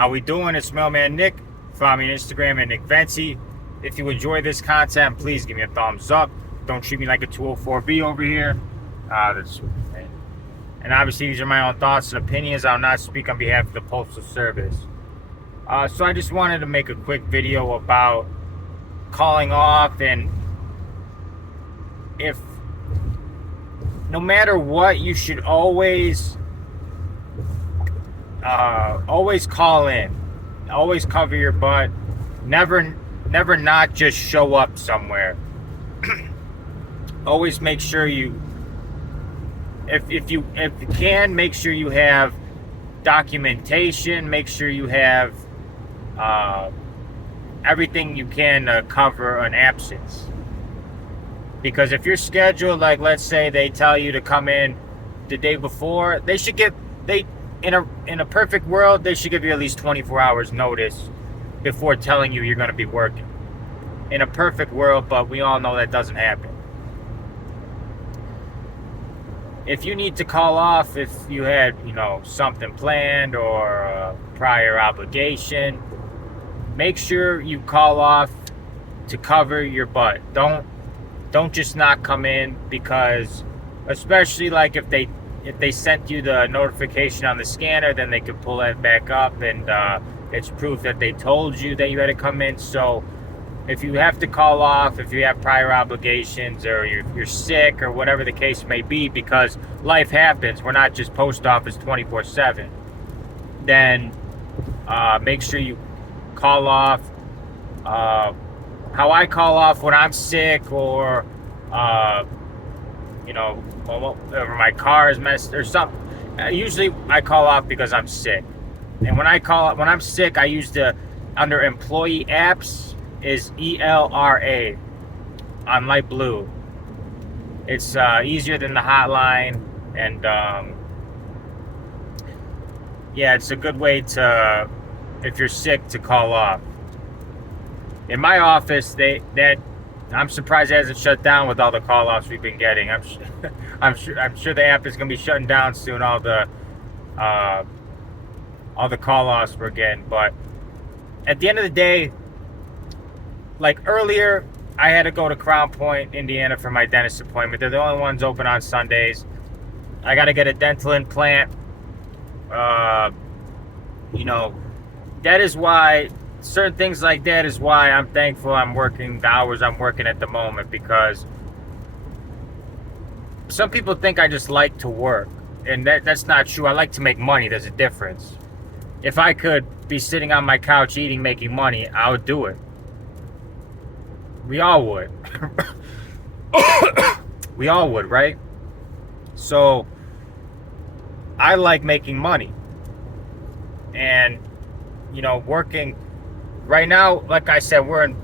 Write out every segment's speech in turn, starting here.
How we doing? It's Mailman Nick. Follow me on Instagram at Nick Venti. If you enjoy this content, please give me a thumbs up. Don't treat me like a 204B over here. And obviously, these are my own thoughts and opinions. I'll not speak on behalf of the Postal Service. So I just wanted to make a quick video about calling off, and if no matter what, you should always call in, always cover your butt, never not just show up somewhere. Always make sure you, if you can, make sure you have documentation, make sure you have everything you can cover an absence. Because if you're scheduled, like let's say they tell you to come in the day before, in a perfect world, they should give you at least 24 hours notice before telling you you're going to be working. In a perfect world, but we all know that doesn't happen. If you need to call off, if you had, something planned or a prior obligation, make sure you call off to cover your butt. Don't just not come in, because especially like if they sent you the notification on the scanner, then they could pull that back up, and it's proof that they told you that you had to come in. So if you have to call off, if you have prior obligations, or you're sick, or whatever the case may be, because life happens, we're not just post office 24/7, then make sure you call off. How I call off when I'm sick, or or my car is messed or something. Usually I call off because I'm sick. And when I'm sick, I use under employee apps is ELRA on light blue. It's easier than the hotline, and it's a good way to, if you're sick, to call off. In my office, I'm surprised it hasn't shut down with all the call-offs we've been getting. I'm sure the app is going to be shutting down soon. All the call-offs we're getting. But at the end of the day, like earlier, I had to go to Crown Point, Indiana, for my dentist appointment. They're the only ones open on Sundays. I got to get a dental implant. That is why. Certain things like that is why I'm thankful I'm working the hours I'm working at the moment, because some people think I just like to work, and that's not true. I like to make money. There's a difference. If I could be sitting on my couch eating, making money, I would do it. We all would. We all would, right? So I like making money, and working. Right now, like I said, we're in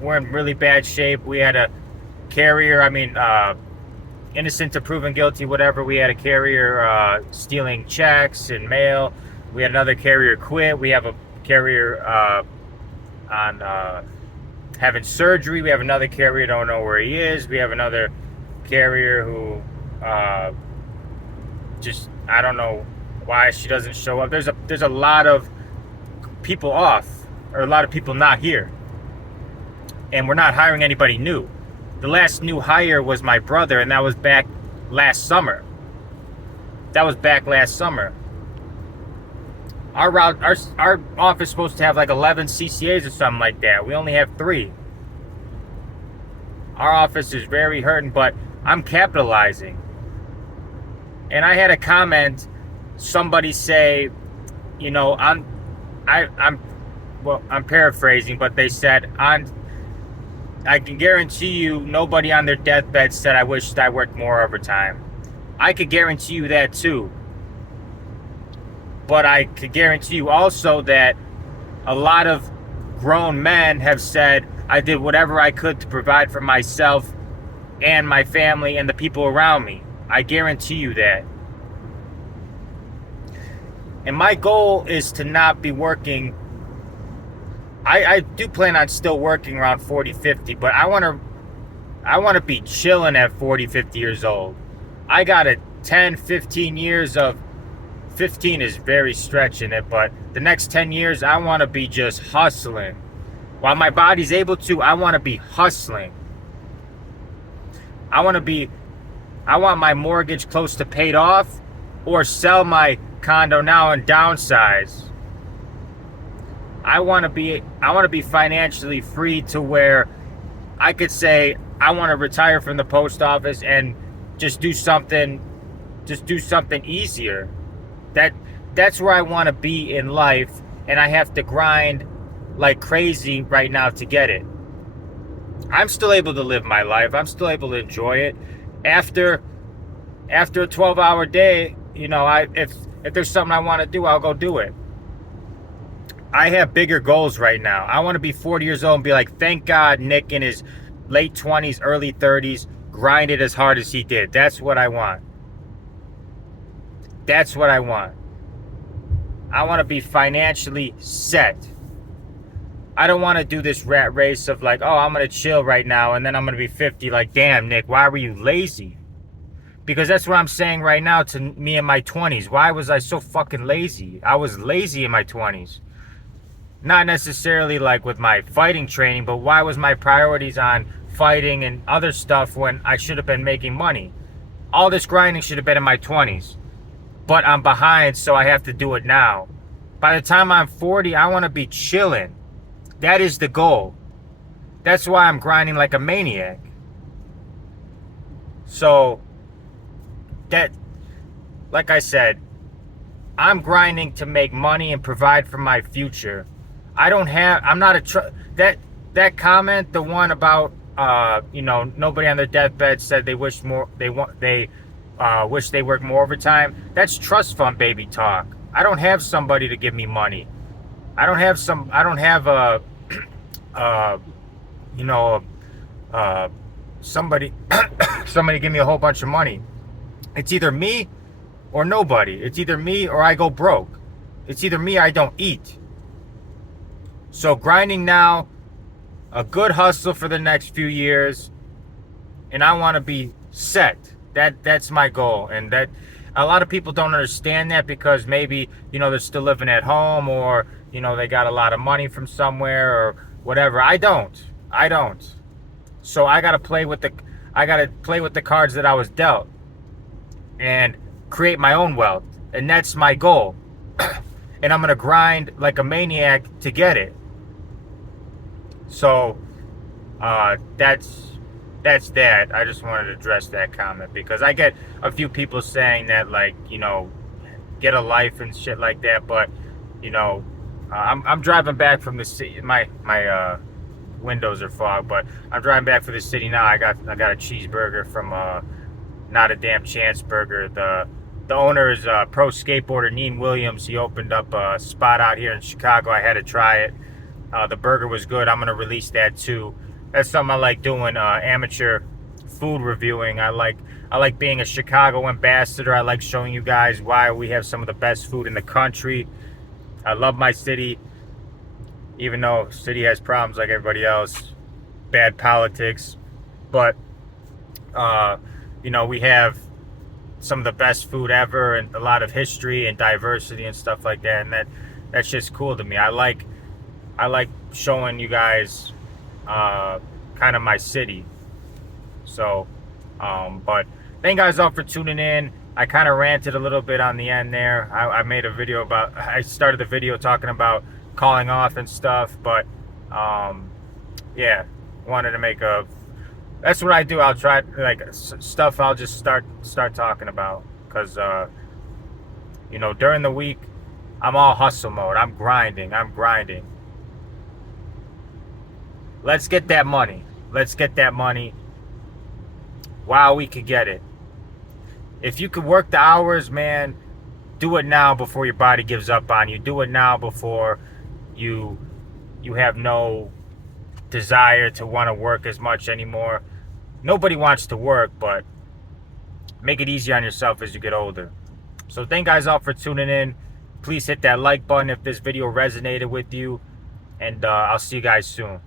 really bad shape. We had a carrier, innocent to proven guilty, whatever. We had a carrier stealing checks and mail. We had another carrier quit. We have a carrier on having surgery. We have another carrier, don't know where he is. We have another carrier who I don't know why she doesn't show up. There's a lot of people off, or a lot of people not here, and we're not hiring anybody new. The last new hire was my brother, and that was back last summer. Our office is supposed to have like 11 CCAs or something like that. We only have 3. Our office is very hurting, but I'm capitalizing. And I had a comment, somebody say, I'm paraphrasing, but they said, I can guarantee you nobody on their deathbed said, I wished I worked more overtime. I could guarantee you that too. But I could guarantee you also that a lot of grown men have said, I did whatever I could to provide for myself and my family and the people around me. I guarantee you that. And my goal is to not be working. I do plan on still working around 40, 50, but I want to be chilling at 40, 50 years old. I got 10, 15 years of 15 is very stretching it, but the next 10 years, I want to be just hustling. While my body's able to, I want to be hustling. I want to be, I want my mortgage close to paid off, or sell my condo now and downsize. I want to be financially free to where I could say I want to retire from the post office and just do something easier. That's where I want to be in life, and I have to grind like crazy right now to get it. I'm still able to live my life. I'm still able to enjoy it. After a 12-hour day, if there's something I want to do, I'll go do it. I have bigger goals right now. I want to be 40 years old and be like, thank God Nick in his late 20s, early 30s grinded as hard as he did. That's what I want. That's what I want. I want to be financially set. I don't want to do this rat race of like, oh, I'm going to chill right now and then I'm going to be 50. Like, damn, Nick, why were you lazy? Because that's what I'm saying right now to me in my 20s. Why was I so fucking lazy? I was lazy in my 20s. Not necessarily like with my fighting training, but why was my priorities on fighting and other stuff when I should have been making money? All this grinding should have been in my 20s. But I'm behind, so I have to do it now. By the time I'm 40, I want to be chilling. That is the goal. That's why I'm grinding like a maniac. So, like I said, I'm grinding to make money and provide for my future. I'm not that comment, the one about, nobody on their deathbed said they wish they work more overtime. That's trust fund baby talk. I don't have somebody to give me money. I don't have somebody give me a whole bunch of money. It's either me or nobody. It's either me or I go broke. It's either me or I don't eat. So grinding now, a good hustle for the next few years, and I want to be set. That's my goal, and that a lot of people don't understand that because maybe they're still living at home, or they got a lot of money from somewhere or whatever. I don't. So I gotta play with the cards that I was dealt, and create my own wealth, and that's my goal. And I'm gonna grind like a maniac to get it. So that's that. I just wanted to address that comment because I get a few people saying that, like, get a life and shit like that. But I'm driving back from the city. My windows are fogged, but I'm driving back for the city now. I got a cheeseburger from Not a Damn Chance Burger. The owner is pro skateboarder Neen Williams. He opened up a spot out here in Chicago. I had to try it. The burger was good. I'm gonna release that too. That's something I like doing, amateur food reviewing. I like being a Chicago ambassador. I like showing you guys why we have some of the best food in the country. I love my city, even though the city has problems like everybody else, bad politics. But, we have some of the best food ever and a lot of history and diversity and stuff like that. And that's just cool to me. I like showing you guys kind of my city. So, but thank you guys all for tuning in. I kind of ranted a little bit on the end there. I made a video I started the video talking about calling off and stuff, but yeah, wanted to make that's what I do. I'll try, like, stuff I'll just start talking about, because during the week I'm all hustle mode. I'm grinding. Let's get that money. While we can get it. If you could work the hours, man, do it now before your body gives up on you. Do it now before you have no desire to want to work as much anymore. Nobody wants to work, but make it easy on yourself as you get older. So thank you guys all for tuning in. Please hit that like button if this video resonated with you, and I'll see you guys soon.